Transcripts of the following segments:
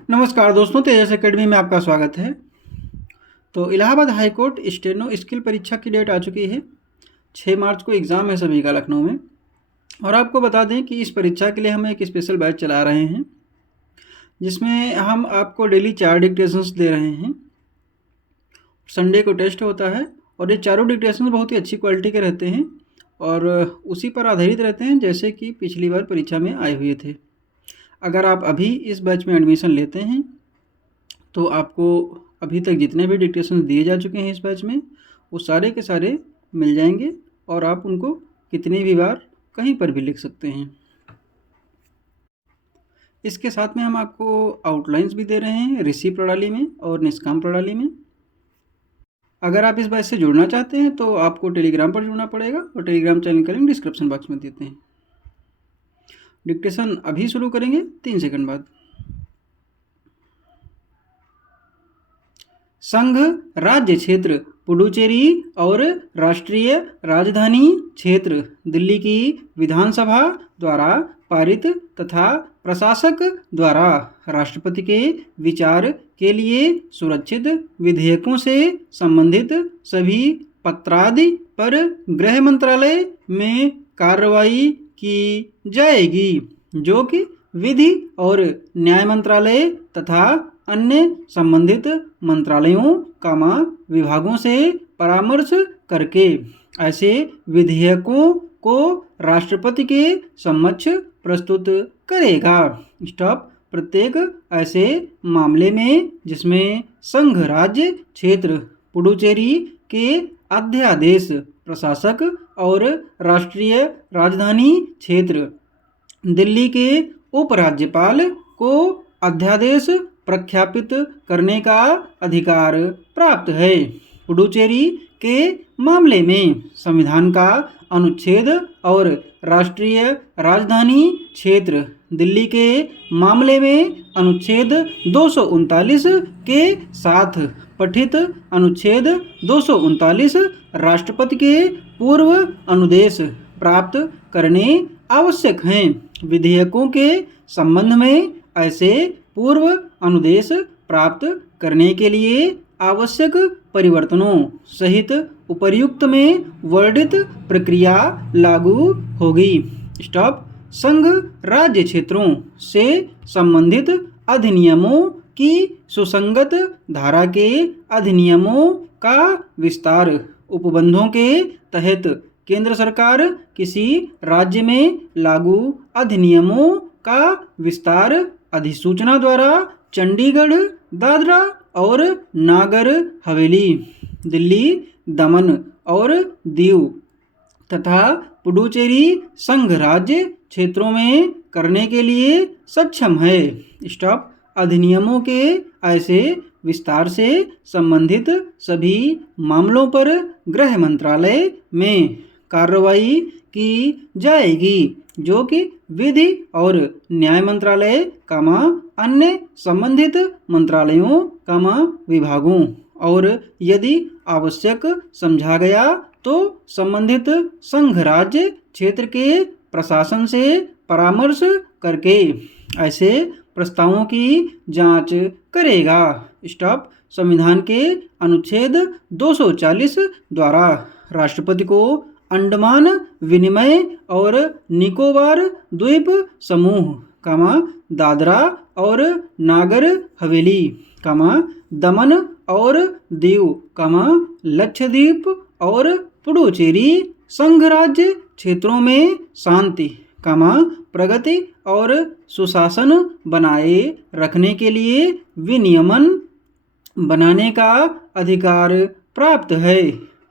नमस्कार दोस्तों, तेजस एकेडमी में आपका स्वागत है। तो Allahabad high court steno skill परीक्षा की डेट आ चुकी है। 6 मार्च को एग्ज़ाम है सभी का लखनऊ में। और आपको बता दें कि इस परीक्षा के लिए हम एक स्पेशल बैच चला रहे हैं, जिसमें हम आपको डेली 4 डिक्टेशंस दे रहे हैं। संडे को टेस्ट होता है और ये चारों डिक्टेशंस बहुत ही अच्छी क्वालिटी के रहते हैं और उसी पर आधारित रहते हैं जैसे कि पिछली बार परीक्षा में आए हुए थे। अगर आप अभी इस बैच में एडमिशन लेते हैं तो आपको अभी तक जितने भी डिक्टेशन दिए जा चुके हैं इस बैच में, वो सारे के सारे मिल जाएंगे और आप उनको कितनी भी बार कहीं पर भी लिख सकते हैं। इसके साथ में हम आपको आउटलाइंस भी दे रहे हैं ऋषि प्रणाली में और निष्काम प्रणाली में। अगर आप इस बैच से जुड़ना चाहते हैं तो आपको टेलीग्राम पर जुड़ना पड़ेगा और टेलीग्राम चैनल का लिंक डिस्क्रिप्शन बॉक्स में देते हैं। डिक्टेशन अभी शुरू करेंगे 3 सेकंड बाद। संघ राज्य क्षेत्र पुडुचेरी और राष्ट्रीय राजधानी क्षेत्र दिल्ली की विधानसभा द्वारा पारित तथा प्रशासक द्वारा राष्ट्रपति के विचार के लिए सुरक्षित विधेयकों से संबंधित सभी पत्रादि पर गृह मंत्रालय में कार्रवाई की जाएगी, जो कि विधि और न्याय मंत्रालय तथा अन्य संबंधित मंत्रालयों विभागों से परामर्श करके ऐसे विधेयकों को राष्ट्रपति के समक्ष प्रस्तुत करेगा। स्टॉप। प्रत्येक ऐसे मामले में जिसमें संघ राज्य क्षेत्र पुडुचेरी के अध्यादेश प्रशासक और राष्ट्रीय राजधानी क्षेत्र दिल्ली के उपराज्यपाल को अध्यादेश प्रख्यापित करने का अधिकार प्राप्त है। पुडुचेरी के मामले में संविधान का अनुच्छेद और राष्ट्रीय राजधानी क्षेत्र दिल्ली के मामले में अनुच्छेद 239 के साथ पठित अनुच्छेद 239 राष्ट्रपति के पूर्व अनुदेश प्राप्त करने आवश्यक हैं। विधेयकों के संबंध में ऐसे पूर्व अनुदेश प्राप्त करने के लिए आवश्यक परिवर्तनों सहित उपर्युक्त में वर्णित प्रक्रिया लागू होगी। स्टॉप। संघ राज्य क्षेत्रों से संबंधित अधिनियमों की सुसंगत धारा के अधिनियमों का विस्तार उपबंधों के तहत केंद्र सरकार किसी राज्य में लागू अधिनियमों का विस्तार अधिसूचना द्वारा चंडीगढ़, दादरा और नागर हवेली, दिल्ली, दमन और दीव तथा पुडुचेरी संघ राज्य क्षेत्रों में करने के लिए सक्षम है। स्टॉप। अधिनियमों के ऐसे विस्तार से संबंधित सभी मामलों पर गृह मंत्रालय में कार्रवाई की जाएगी, जो कि विधि और न्याय मंत्रालय अन्य संबंधित मंत्रालयों विभागों और यदि आवश्यक समझा गया तो संबंधित संघ राज्य क्षेत्र के प्रशासन से परामर्श करके ऐसे प्रस्तावों की जांच करेगा। स्टॉप। संविधान के अनुच्छेद 240 द्वारा राष्ट्रपति को अंडमान विनिमय और निकोबार द्वीप समूह, दादरा और नागर हवेली, दमन और दीव, लक्षद्वीप और पुडुचेरी संघ राज्य क्षेत्रों में शांति, प्रगति और सुशासन बनाए रखने के लिए विनियमन बनाने का अधिकार प्राप्त है।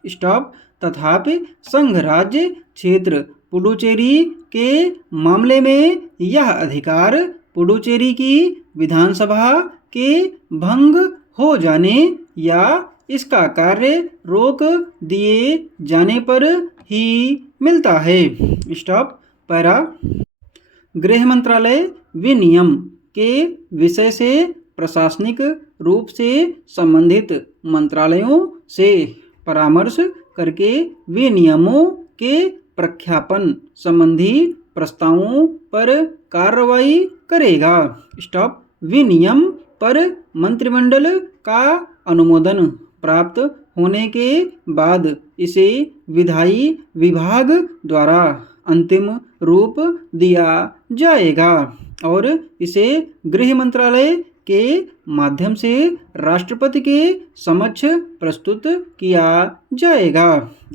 स्टॉप। तथापि संघ राज्य क्षेत्र पुडुचेरी के मामले में यह अधिकार पुडुचेरी की विधानसभा के भंग हो जाने या इसका कार्य रोक दिए जाने पर ही मिलता है। स्टॉप। पैरा। गृह मंत्रालय विनियम के विषय से प्रशासनिक रूप से संबंधित मंत्रालयों से परामर्श करके विनियमों के प्रख्यापन संबंधी प्रस्तावों पर कार्रवाई करेगा। स्टॉप। विनियम पर मंत्रिमंडल का अनुमोदन प्राप्त होने के बाद इसे विधायी विभाग द्वारा अंतिम रूप दिया जाएगा और इसे गृह मंत्रालय के माध्यम से राष्ट्रपति के समक्ष प्रस्तुत किया जाएगा।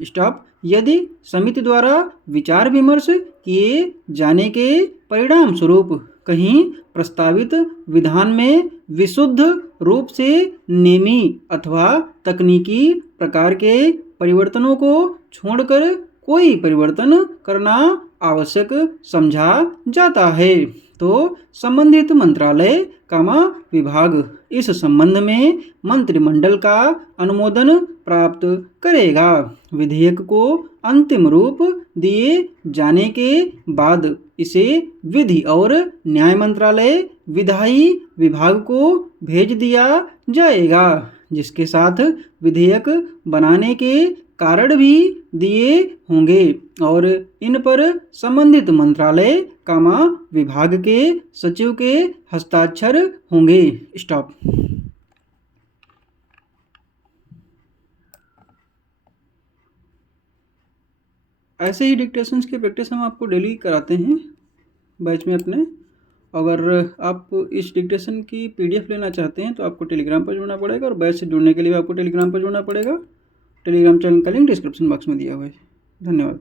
स्टॉप। यदि समिति द्वारा विचार विमर्श किए जाने के परिणाम स्वरूप कहीं प्रस्तावित विधान में विशुद्ध रूप से नेमी अथवा तकनीकी प्रकार के परिवर्तनों को छोड़कर कोई परिवर्तन करना आवश्यक समझा जाता है तो संबंधित मंत्रालय विभाग इस संबंध में मंत्रिमंडल का अनुमोदन प्राप्त करेगा। विधेयक को अंतिम रूप दिए जाने के बाद इसे विधि और न्याय मंत्रालय विधायी विभाग को भेज दिया जाएगा, जिसके साथ विधेयक बनाने के कारण भी दिए होंगे और इन पर संबंधित मंत्रालय विभाग के सचिव के हस्ताक्षर होंगे। स्टॉप। ऐसे ही डिक्टेशंस की प्रैक्टिस हम आपको डेली कराते हैं बैच में अपने। अगर आप इस डिक्टेशन की PDF लेना चाहते हैं तो आपको टेलीग्राम पर जुड़ना पड़ेगा और बैच से जुड़ने के लिए आपको टेलीग्राम पर जुड़ना पड़ेगा। टेलीग्राम चैनल का लिंक डिस्क्रिप्शन बॉक्स में दिया हुआ है। धन्यवाद।